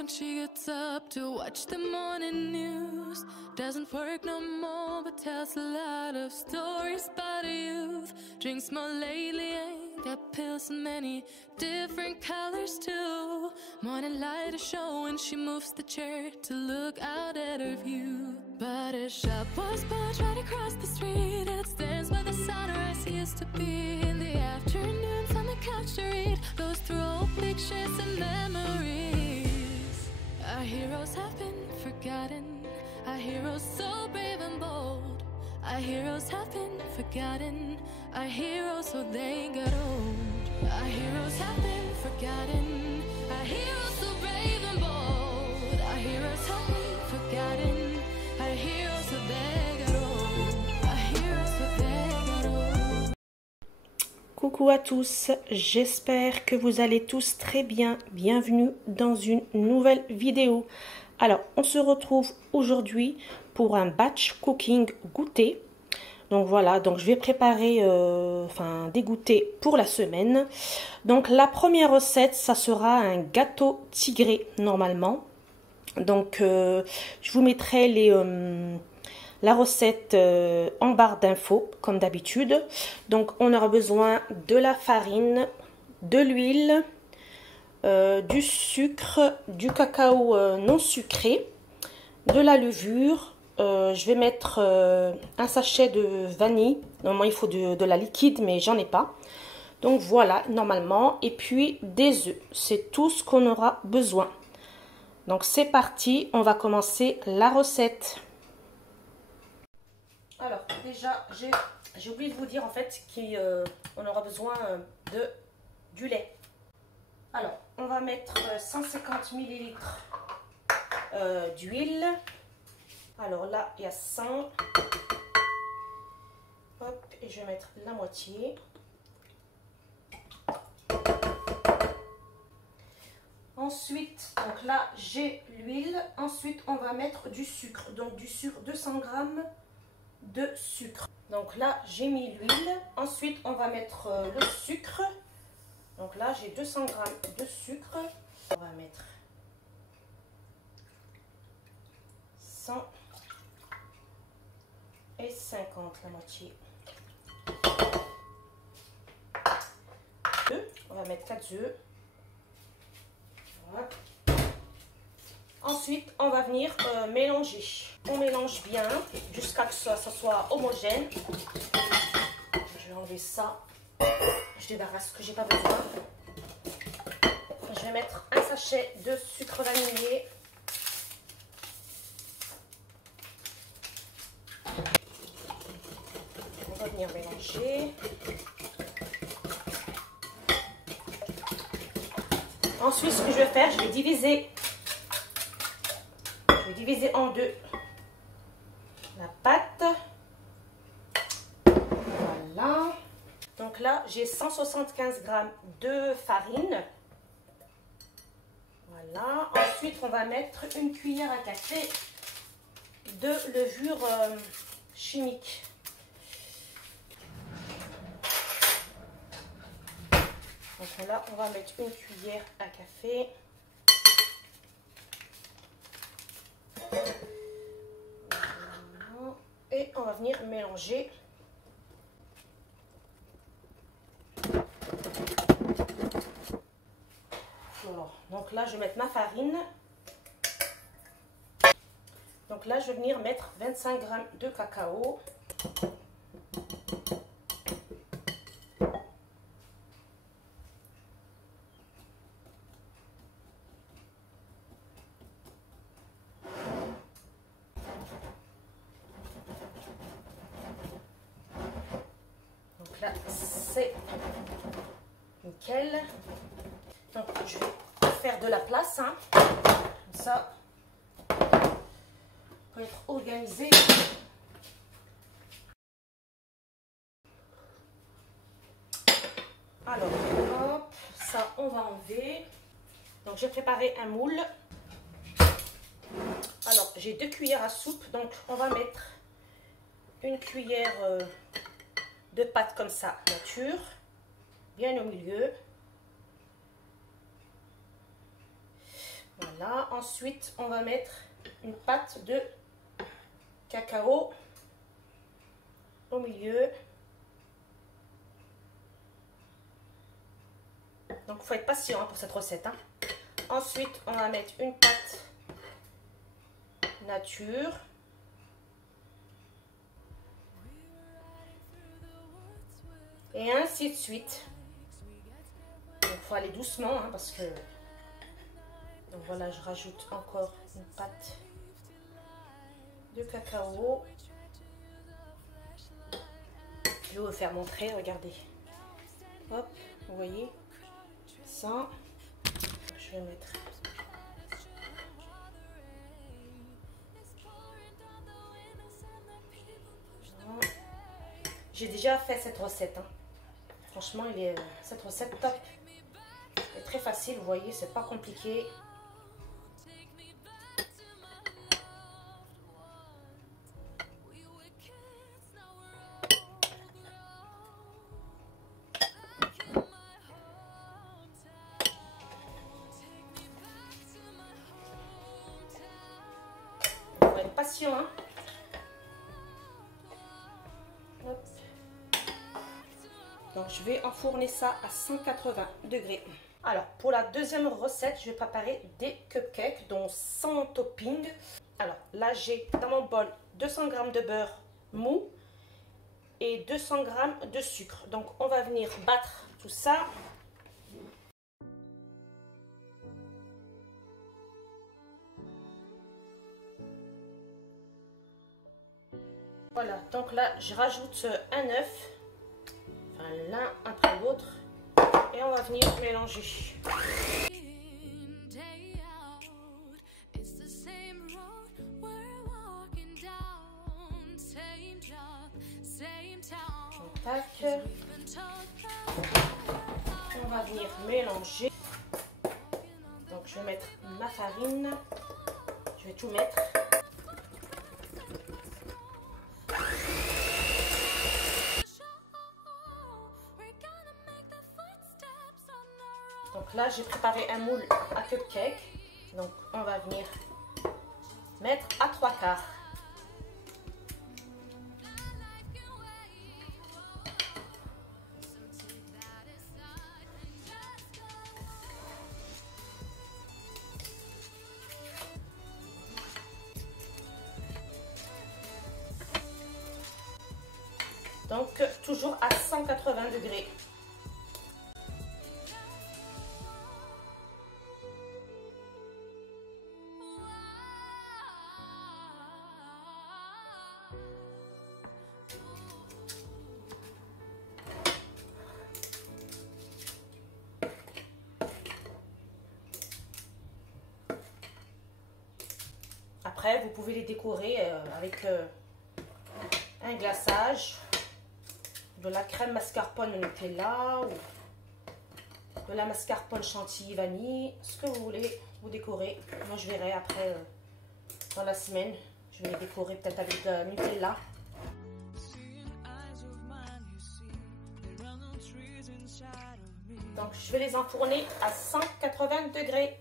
and she gets up to watch the morning news. Doesn't work no more, but tells a lot of stories about youth. Drinks more lately, ain't got pills in many different colors too. Morning light is showing, she moves the chair to look out at her view. But a shop was built right across the street, and it stands where the sunrise used to be. In the afternoons on the couch to read, goes through old pictures and memories. Our heroes have been forgotten, our heroes so brave and bold. Our heroes have been forgotten, our heroes so they got old. Our heroes have been forgotten, our heroes so brave and bold. Our heroes have been forgotten, our heroes so they got old. Our heroes so they got old. Coucou à tous, j'espère que vous allez tous très bien. Bienvenue dans une nouvelle vidéo. Alors, on se retrouve aujourd'hui pour un batch cooking goûter. Donc voilà, donc je vais préparer des goûters pour la semaine. Donc la première recette, ça sera un gâteau tigré normalement. Donc je vous mettrai la recette en barre d'infos comme d'habitude. Donc on aura besoin de la farine, de l'huile, du sucre, du cacao non sucré, de la levure. Je vais mettre un sachet de vanille. Normalement il faut de la liquide, mais j'en ai pas. Donc voilà, normalement. Et puis des œufs. C'est tout ce qu'on aura besoin. Donc c'est parti, on va commencer la recette. Alors déjà, j'ai oublié de vous dire en fait qu'on aura besoin du lait. Alors, on va mettre 150 ml d'huile. Alors là, il y a 100. Hop, et je vais mettre la moitié. Ensuite, donc là, j'ai l'huile. Ensuite, on va mettre du sucre. Donc du sucre, 200 g de sucre. Donc là, j'ai mis l'huile. Ensuite, on va mettre le sucre. Donc là, j'ai 200 g de sucre. On va mettre 100 et 50, la moitié. On va mettre 4 œufs. Voilà. Ensuite, on va venir mélanger. On mélange bien jusqu'à ce que ça soit homogène. Je vais enlever ça. Je débarrasse ce que j'ai pas besoin. Je vais mettre un sachet de sucre vanillé. On va venir mélanger. Ensuite, ce que je vais faire, je vais diviser en deux la pâte. Voilà. Donc là, j'ai 175 g de farine. Voilà. Ensuite, on va mettre une cuillère à café de levure chimique. Donc là, on va mettre une cuillère à café. Et on va venir mélanger. Voilà. Donc là, je vais mettre ma farine. Donc là, je vais venir mettre 25 g de cacao. Donc là, c'est nickel. Donc je vais faire de la place, hein. Comme ça, pour être organisé. Alors, hop, ça on va enlever. Donc j'ai préparé un moule. Alors j'ai 2 cuillères à soupe, donc on va mettre une cuillère de pâte comme ça, nature, bien au milieu. Voilà. Voilà. Ensuite, on va mettre une pâte de cacao au milieu. Donc, il faut être patient hein, pour cette recette. Hein. Ensuite, on va mettre une pâte nature. Et ainsi de suite. Donc, il faut aller doucement hein, parce que... Donc voilà, je rajoute encore une pâte de cacao. Je vais vous faire montrer, regardez. Hop, vous voyez ça. Je vais mettre... Voilà. J'ai déjà fait cette recette. Hein. Franchement, cette recette top. Elle est très facile, vous voyez, c'est pas compliqué. Il faut être patient, hein. Hop. Donc je vais enfourner ça à 180 degrés. Alors pour la deuxième recette, je vais préparer des cupcakes dont sans topping. Alors là j'ai dans mon bol 200 g de beurre mou et 200 g de sucre. Donc on va venir battre tout ça. Voilà, donc là je rajoute un œuf, enfin l'un après l'autre, et on va venir mélanger. Tac. On va venir mélanger. Donc je vais mettre ma farine, je vais tout mettre. Donc là, j'ai préparé un moule à cupcake. Donc, on va venir mettre à 3/4. Donc, toujours à 180 degrés. Après, vous pouvez les décorer avec un glaçage, de la crème mascarpone au Nutella ou de la mascarpone chantilly vanille, ce que vous voulez, vous décorer. Moi, je verrai après dans la semaine. Je vais les décorer peut-être avec de Nutella. Donc, je vais les enfourner à 180 degrés.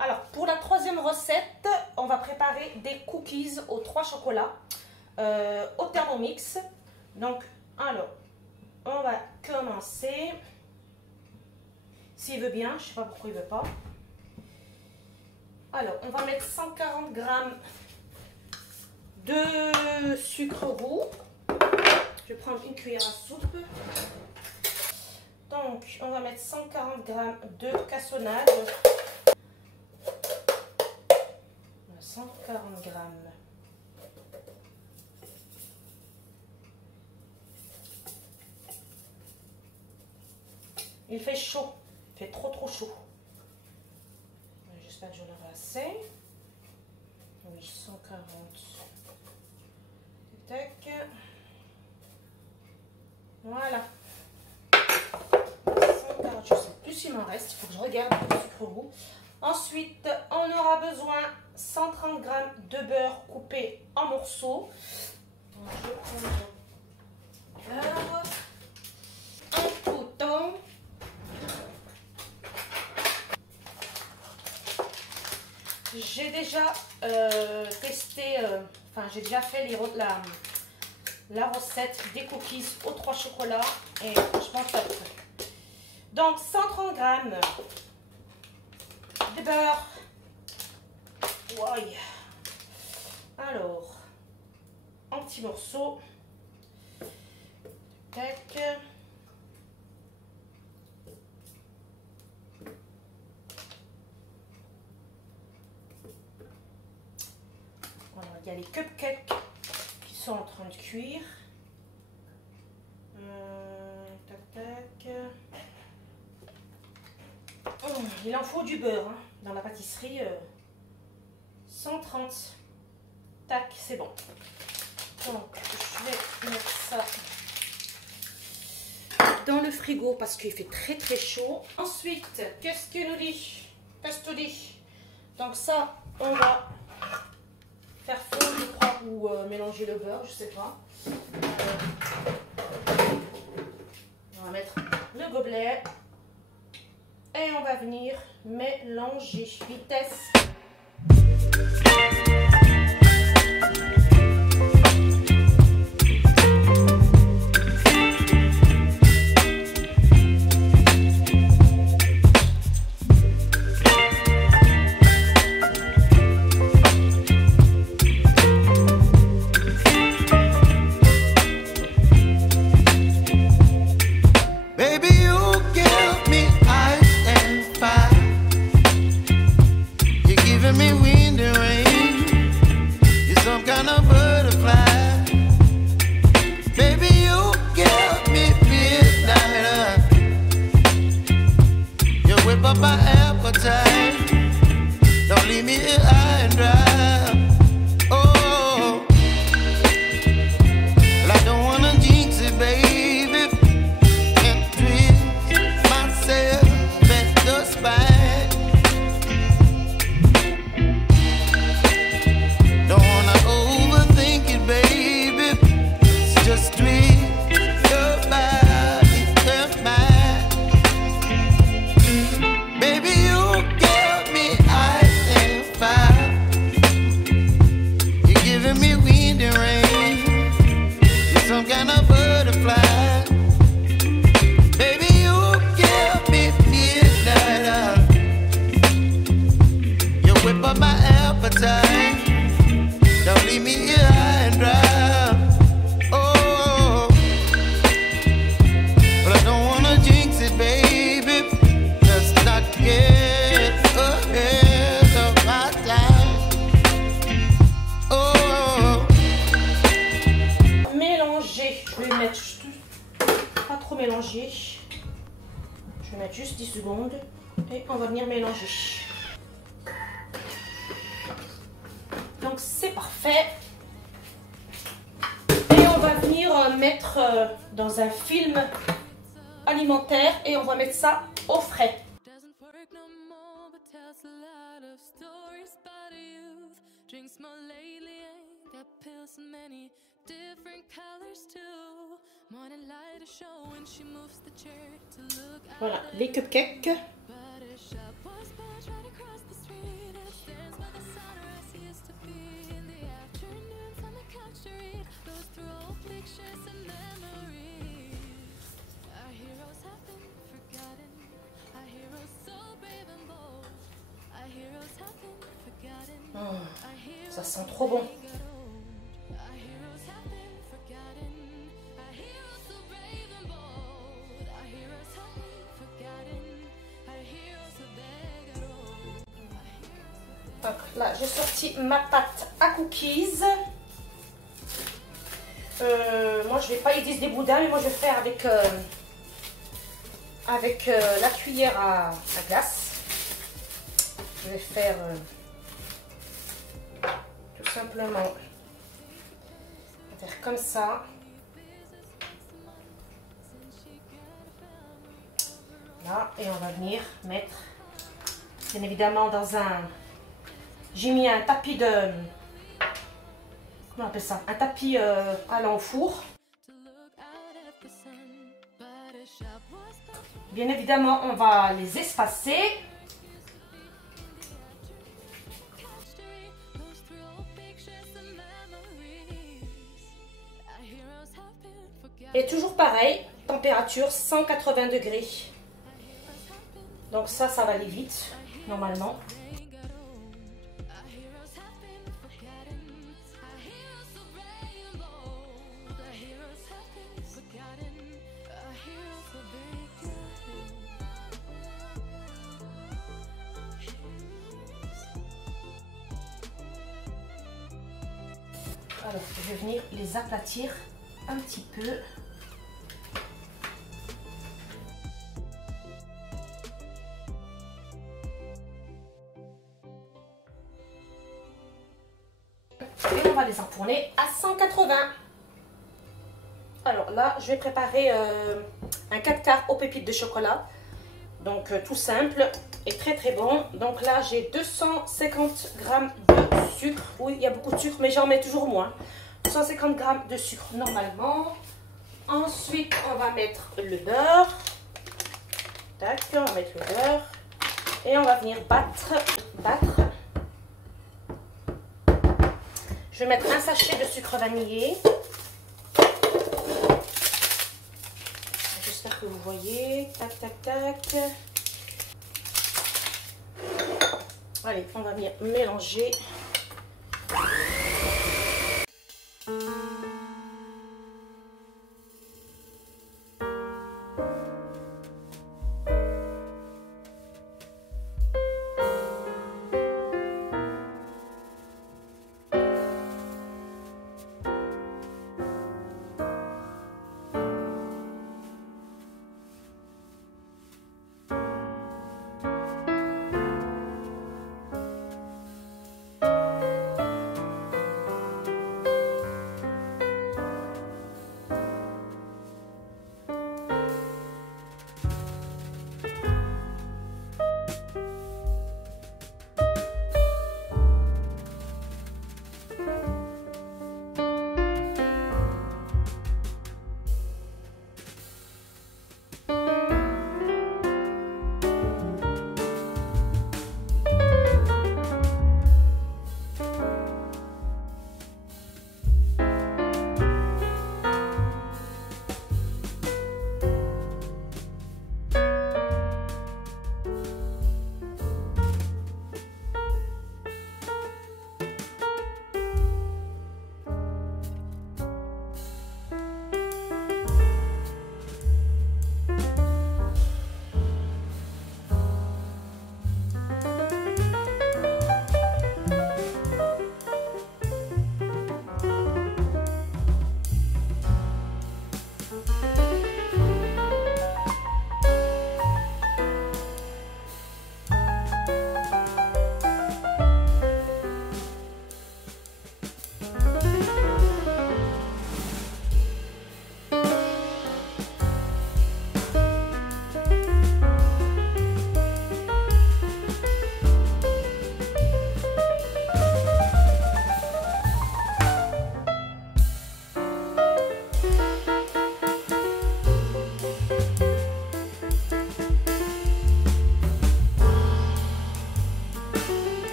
Alors, pour la troisième recette, on va préparer des cookies aux 3 chocolats au Thermomix. Donc, alors, on va commencer. S'il veut bien, je ne sais pas pourquoi il ne veut pas. Alors, on va mettre 140 g de sucre roux. Je vais prendre une cuillère à soupe. Donc, on va mettre 140 g de cassonade. 140 g. Il fait chaud, il fait trop chaud. J'espère que j'en aurai assez. Oui, 140. Tac. Voilà. 140, je sais plus s'il m'en reste, il faut que je regarde le sucre roux. Ensuite, on aura besoin 130 g de beurre coupé en morceaux. Donc, je prends mon beurre, un couteau. j'ai déjà testé, enfin j'ai déjà fait la recette des cookies aux 3 chocolats et franchement top. Donc 130 g de beurre. Ouais. Alors, en petits morceaux. Tac. Voilà, il y a les cupcakes qui sont en train de cuire. Tac, tac. Il en faut du beurre hein, dans la pâtisserie. 130. Tac, c'est bon. Donc, je vais mettre ça dans le frigo parce qu'il fait très très chaud. Ensuite, qu'est-ce qu'il nous dit? Qu'est-ce que tu dis? Donc ça, on va faire fondre, je crois, ou mélanger le beurre, je sais pas. On va mettre le gobelet et on va venir mélanger. Vitesse. Mélanger. Je vais mettre juste 10 secondes et on va venir mélanger. Donc c'est parfait. Et on va venir mettre dans un film alimentaire et on va mettre ça au frais. Voilà, les cupcakes. Ça sent trop bon. Donc là, j'ai sorti ma pâte à cookies. Moi, je vais pas utiliser des boudins, mais moi, je vais faire avec la cuillère à glace. Je vais faire tout simplement faire comme ça. Là, et on va venir mettre, bien évidemment, dans un... J'ai mis un tapis de... Comment on appelle ça? Un tapis allant au four. Bien évidemment, on va les espacer. Et toujours pareil, température 180 degrés. Donc ça va aller vite, normalement. Alors, je vais venir les aplatir un petit peu. Et on va les enfourner à 180. Alors là, je vais préparer un 4 quarts aux pépites de chocolat. Donc tout simple et très très bon. Donc là, j'ai 250 g de sucre. Oui, il y a beaucoup de sucre, mais j'en mets toujours moins. 250 g de sucre normalement. Ensuite, on va mettre le beurre. Tac, on va mettre le beurre. Et on va venir battre. Je vais mettre un sachet de sucre vanillé. J'espère que vous voyez. Tac, tac, tac. Allez, on va venir mélanger.